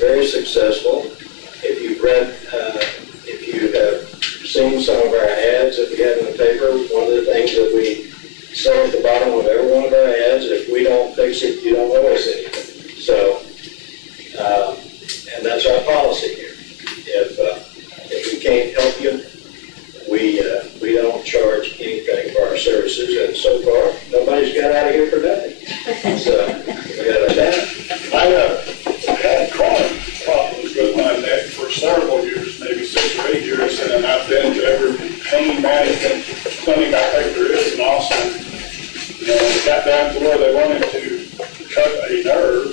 very successful. If you've read, if you have seen some of our ads that we have in the paper, one of the things that we say at the bottom of every one of our ads, if we don't fix it, you don't owe us anything. So, and that's our policy here. If we can't help you, we don't charge anything for our services, and so far nobody's got out of here for nothing. So we got a that. I had chronic problems with my neck for several years, maybe 6 or 8 years, and I've been to every pain management clinic I think there is in Austin. It got down to where they wanted to cut a nerve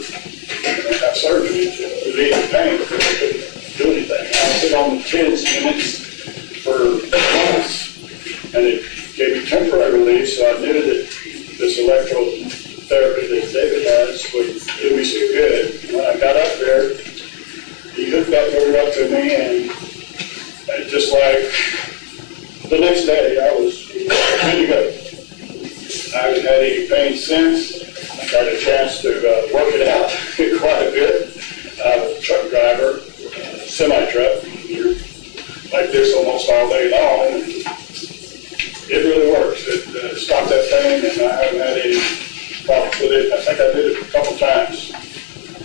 and have surgery to relieve the pain because they couldn't do anything. I sit on the kids' units for months, and it gave me temporary relief, so I knew that this electrotherapy that David has would do me some good. When I got up there, he hooked that over up to me, and just like the next day, I was good to go. I haven't had any pain since. I got a chance to work it out quite a bit. I'm a truck driver, semi-truck. You're like this almost all day long. And it really works. It stopped that pain, and I haven't had any problems with it. I think I did it a couple times,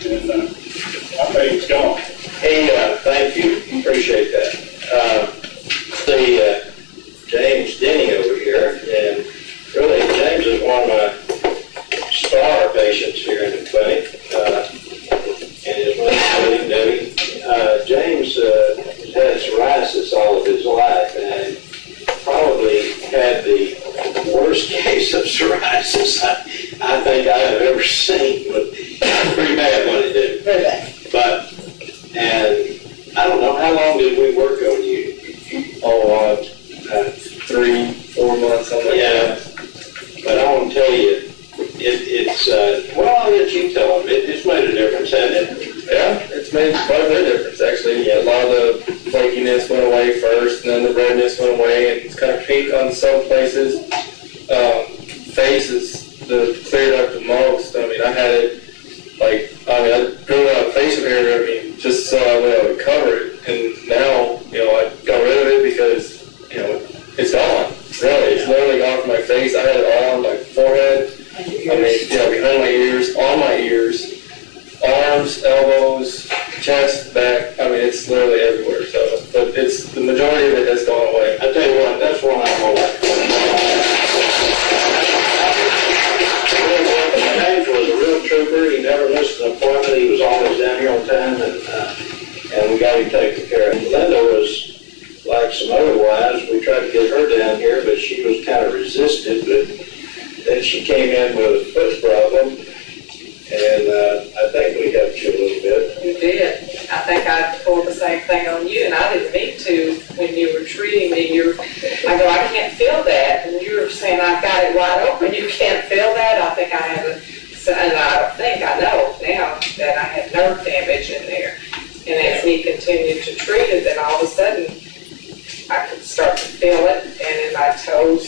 and my pain's gone. Hey, thank you. Appreciate that. James Denny over here, and really, James is one of my star patients here in the clinic, and his wife, Debbie. James had psoriasis all of his life, and probably had the worst case of psoriasis I think I have ever seen. But pretty bad when it did. Very bad. But, and I don't know, how long did we work on you? 3-4 months, something like that. But I want to tell you, it's well, I'll let you tell them. It's made a difference, hasn't it? Yeah, it's made quite a bit of difference, actually. A lot of the flakiness went away first, and then the redness went away, and it's kind of pink on some places. Face is cleared up the most. I mean, I had it, I grew out facial hair, just so I would cover it. And now, I got rid of it because, it's gone. Really, it's literally gone from my face. I had it all on my forehead. Behind my ears, on my ears, arms, elbows, chest, back. It's literally everywhere. So, but the majority of it has gone away. I tell you what, that's one I don't like. James was a real trooper. He never missed an appointment. He was always down here on time, and we got him taken care of. Linda was like some other wives. We tried to get her down here, but she was kind of resistant. But then she came in with a foot problem, and I think we helped you a little bit. You did. I think I pulled the same thing on you, and I didn't mean to when you were treating me. I go, I can't feel that. And you were saying, I've got it wide open. You can't feel that. I think I have I know now that I had nerve damage in there. And as he continued to treat it, then all of a sudden, I could start to feel it, and then my toes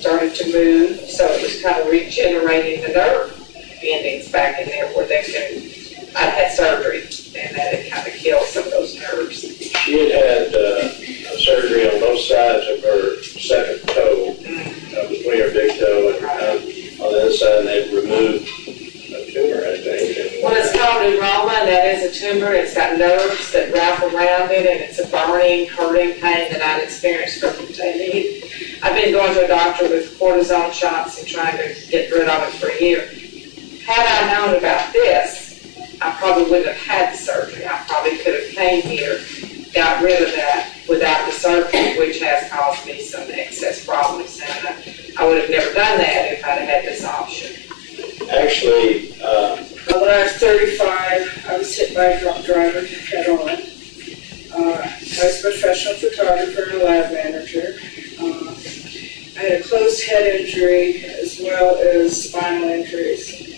started to move. So it was kind of regenerating the nerve endings back in there where I had surgery, and that it kind of killed some of those nerves. She had surgery on both sides of her second toe, between her big toe and on the other side, and they removed a tumor, I think. Well, it's called neuroma, and that is a tumor. It's got nerves that wrap around it, and it's a burning, hurting pain that I'd experienced from today. I've been going to a doctor with cortisone shots and trying to get rid of it for a year. Had I known about this, I probably wouldn't have had the surgery. I probably could have came here, got rid of that without the surgery, which has caused me some excess problems. And I would have never done that if I'd had this option. Actually, when I was 35, I was hit by a drunk driver head on. I was a professional photographer and a lab manager. I had a closed head injury as well as spinal injuries.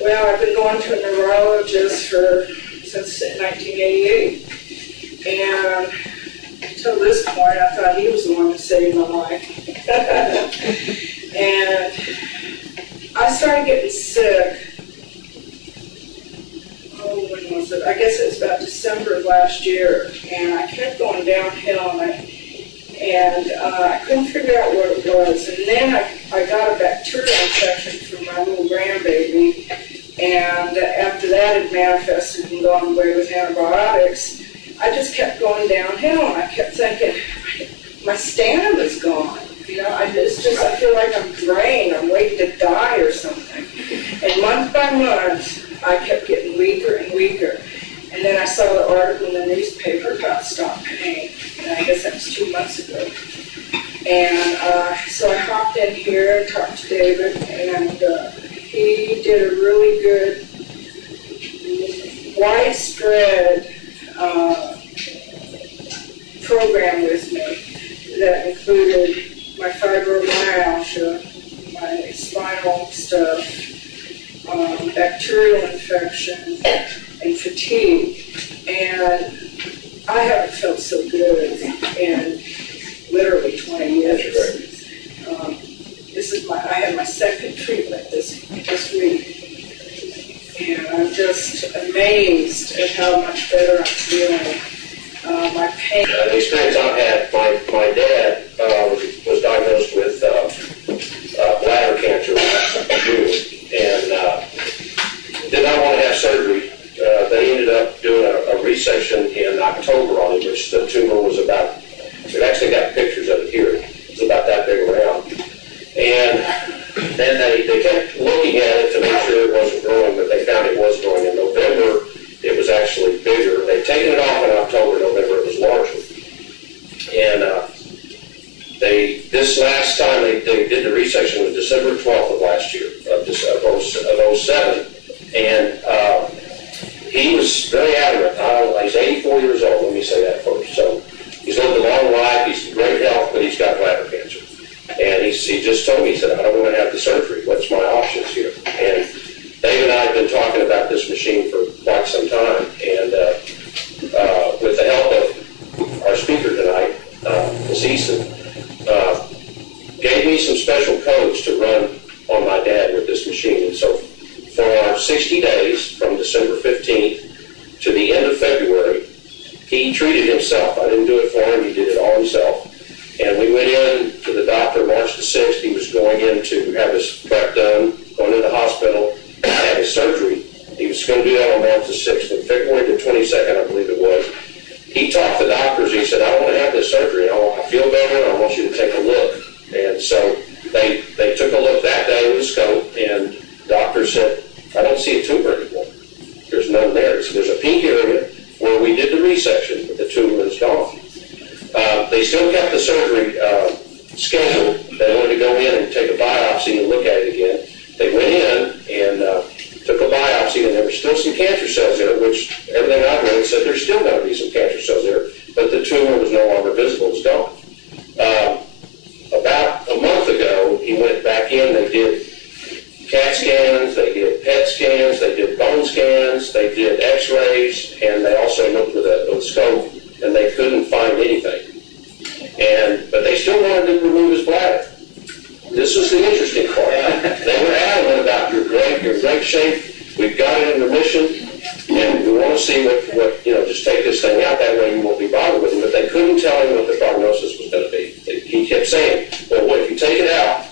Well, I've been going to a neurologist since 1988, and until this point, I thought he was the one that saved my life. And I started getting sick. When was it? but I guess it was about December of last year, and I kept going downhill, and I couldn't figure out what it was. And then I got a bacterial infection from my little grandbaby, and after that had manifested and gone away with antibiotics, I just kept going downhill, and I kept thinking, my stamina's gone. You know, I feel like I'm drained, I'm waiting to die or something. And month by month, I kept getting weaker and weaker. And then I saw the article in the newspaper about stop pain, and I guess that was 2 months ago. And so I hopped in here and talked to David, and he did a really good, widespread program with me that included my fibromyalgia, my spinal stuff, bacterial infection, and fatigue. And I haven't felt so good in literally 20 years. I had my second treatment this week, and I'm just amazed at how much better I'm feeling. My pain. The experience I've had, my dad was diagnosed with bladder cancer in June, and did not want to have surgery. They ended up doing a resection in October on him, which the tumor was about, we've actually got pictures of it here, it was about that big around. And then they kept looking at it to make sure it wasn't growing, but they found it was growing. In November, it was actually bigger. They'd taken it off in October, November, it was larger. And this last time they did the resection was December 12th of last year, of 07. And he was very adamant. He's 84 years old, let me say that first. So he's lived a long life, he's in great health, but he's got bladder cancer. And he just told me, he said, I don't want to have the surgery. What's my options here? And Dave and I have been talking about this machine for quite some time. And with the help of our speaker tonight, Ms. Easton, gave me some special codes to run on my dad with this machine. And so for 60 days, from December 15th to the end of February, he treated himself. I didn't do it for him. He did it all himself. And we went in to the doctor March the 6th. He was going in to have his prep done, going to the hospital, have his surgery. He was going to do that on March the 6th. And February the 22nd, I believe it was, he talked to the doctors. He said, I don't want to have this surgery. I feel better. I want you to take a look. And so they took a look that day with a scope, and the doctor said, I don't see a tumor anymore. There's none there. So there's a pink area where we did the resection, but the tumor is gone. They still kept the surgery scheduled. They wanted to go in and take a biopsy and look at it again. They went in and took a biopsy, and there were still some cancer cells there, which everything I've read said there's still going to be some cancer cells there, but the tumor was no longer visible. It's gone. About a month ago, he went back in. They did CAT scans, they did PET scans, they did bone scans, they did x-rays, and they also looked with a scope, and they couldn't find anything. But they still wanted to remove his bladder. This was the interesting part. They were adamant about you're in great shape, we've got it in remission, and we want to see what just take this thing out, that way you won't be bothered with it. But they couldn't tell him what the prognosis was going to be. He kept saying, well, what if you take it out,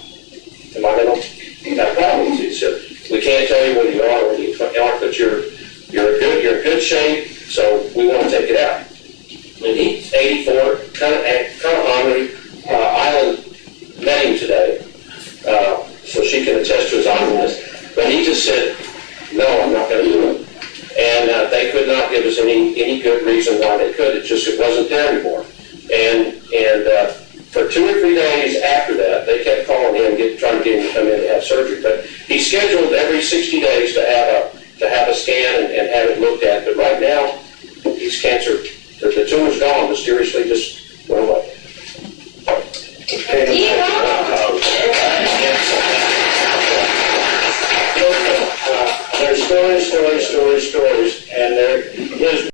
am I going to have problems? He said, we can't tell you whether you are or whether you aren't, but you're in good shape, so we want to take it out. And he's 84, kind of hungry. Island met him today, so she can attest to his honoriness. But he just said, no, I'm not going to do it. And they could not give us any good reason why they could. It wasn't there anymore. And for 2 or 3 days after that, they kept calling him, trying to get him to come in to have surgery. But he's scheduled every 60 days to have a scan and have it looked at. But right now, he's cancer. The tumor's gone mysteriously, just